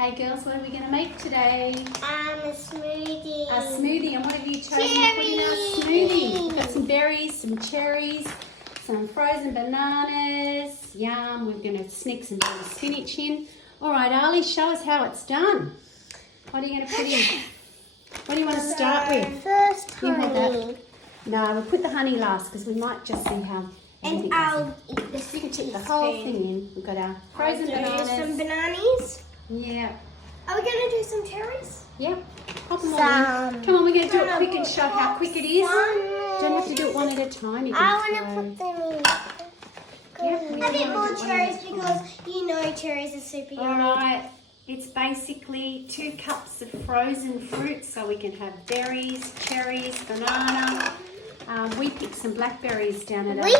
Hey girls, what are we going to make today? A smoothie. A smoothie. And what have you chosen to put in our smoothie? We've got some berries, some cherries, some frozen bananas. Yum. We're going to sneak some spinach in. All right, Ali, show us how it's done. What are you going to put in? What do you want to start with? First, You want honey. that? No, we'll put the honey last because we might just see how. And I'll eat this. You can tip the whole thing in. We've got our frozen bananas. Some bananas. Yeah. Are we going to do some cherries? Yep. Pop them all in. Come on, we're going to do it quick and show how quick it is. Don't have to do it one at a time. You I can want to put them in. Yep, A bit more cherries because you know cherries are super all yummy. right. It's basically 2 cups of frozen fruit, so we can have berries, cherries, banana. We picked some blackberries down at our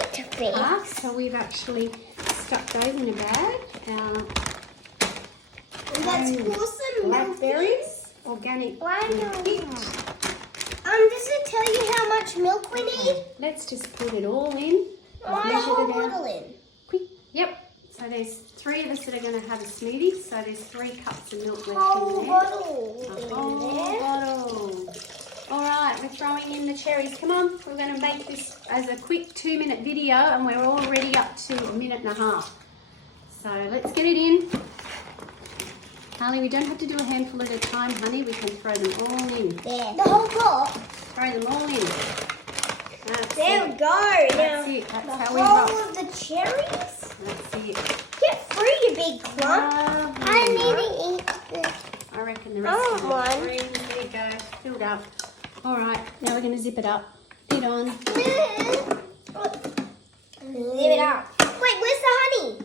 park, so we've actually stuck those in a bag. That's awesome. Blackberries, organic. Why not? Does it tell you how much milk we need? Let's just put it all in. Why the whole bottle in? Quick. Yep. So there's 3 of us that are going to have a smoothie. So there's 3 cups of milk left Whole in there. bottle A whole bottle. All right, we're throwing in the cherries. Come on, we're going to make this as a quick 2-minute video, and we're already up to 1.5 minutes. So let's get it in. Harley, we don't have to do a handful at a time, honey. We can throw them all in. There. The whole pot? Throw them all in. There we go. That's it. That's how we roll. roll. Of the cherries? That's it. Get free, you big clump. I need to eat this. I reckon the rest of one. There you go. Filled up. All right. Now we're going to zip it up. Lid on. Zip it up. Wait, where's the honey?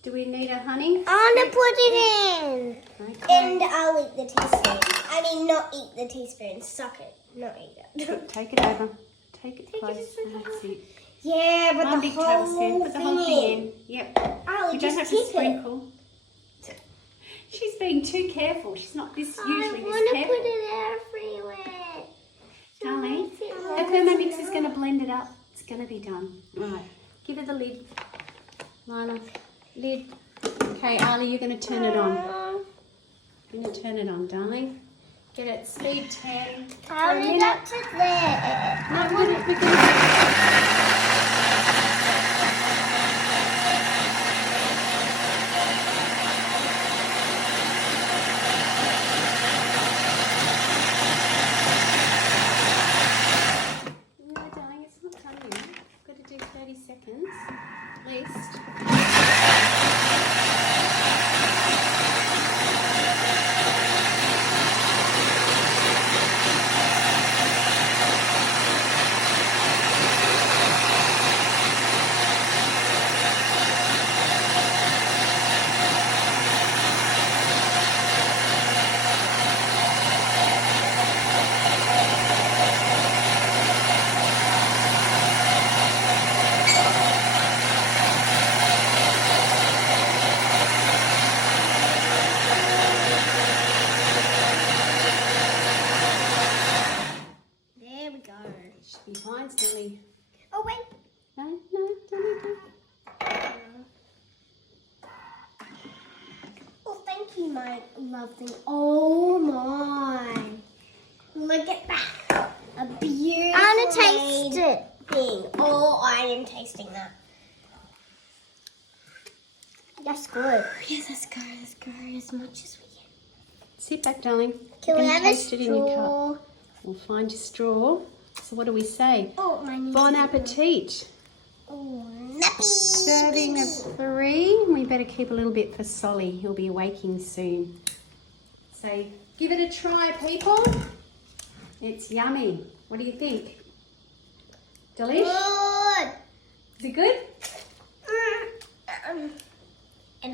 Do we need a honey? I want to put it in. Okay. And I'll eat the teaspoon. I mean, not eat the teaspoon. Suck it. Not eat it. Take it over. Take it close. That's it. Yeah, but One the big whole tablespoon. Put the whole thing in. Yep. I'll You don't just have to tip it. sprinkle. She's being too careful. She's not this usually I this want to careful. put it everywhere. Darling, the Thermomix is going to blend it up. It's going to be done. Right. Give her the lid. Lila, lid. Okay, Ali, you're going to turn it on. You're going to turn it on, darling. Get it speed 10. How did it up to there? No, we're going to... No, darling, it's not done yet. Got to do 30 seconds at least. There we go. Should be fine, Stilly. Oh, wait. No, don't need to. Oh, thank you, my lovely. Oh, my. Look at that. A beautiful I want to taste it. thing. Oh, I am tasting that. That's good. Yes, let's go as much as we can. Sit back, darling. Can You're we gonna have a taste it in your cup. straw? We'll find your straw. So what do we say? Oh, my knees. Bon appetit. Oh, nappy. Serving of 3. We better keep a little bit for Solly. He'll be waking soon. So give it a try, people. It's yummy. What do you think? Delish? Good. Is it good? Mm.